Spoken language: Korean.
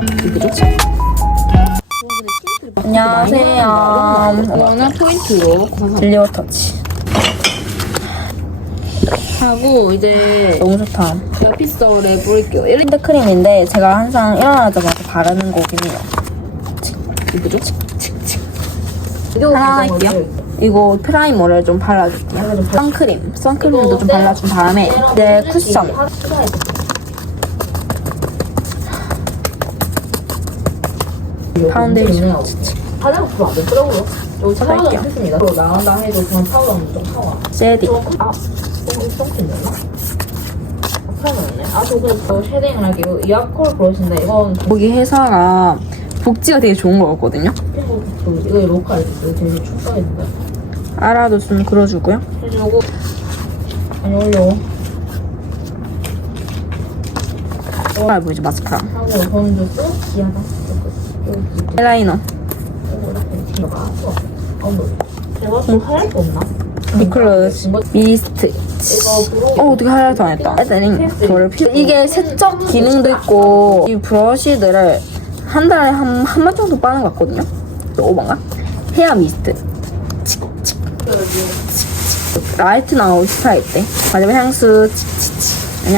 이거죠? 안녕하세요. 이거는 포인트로 딜리워 터치. 하고 이제 너무 좋다. 에피서울에 뿌릴게요. 이렇게 핸드크림인데 제가 항상 일어나자마자 바르는 거긴 해요. 이거죠? 하나 할게요. 이거 프라이머를 좀 발라줄게요. 선크림. 선크림도 좀 발라준 다음에 이제 쿠션. 파운데이션. 화장 그거 안 되더라고요. 여기. 파우더 했습니다. 그리고 나간다 해도 그냥 파우더는 좀 사와. 쉐딩. 아, 똥 똥핀 되나? 사놓네. 아, 저거 저 쉐딩을 할게요. 이 아쿠아 브러쉬인데 이건 거기 회사가 복지가 되게 좋은 거거든요. 이거 그 이거 로컬 이거 되게 축소했는데. 알아도 좀 그려주고요. 해주고 아니 올려. 아 보이죠 마스카라. 하고 저는 주스 기 없나? 니클러스 미스트. 어 어떻게 하이라이트 안 했다. 애들이 저를 피... 이게 세척 기능도 있고 이 브러쉬들을 한 달에 한 한 번 정도 빠는 것 같거든요. 5번가? 헤어 미스트. 칙, 칙. 칙, 칙. 라이트 나올 스타일 때 마지막 향수 칙칙칙.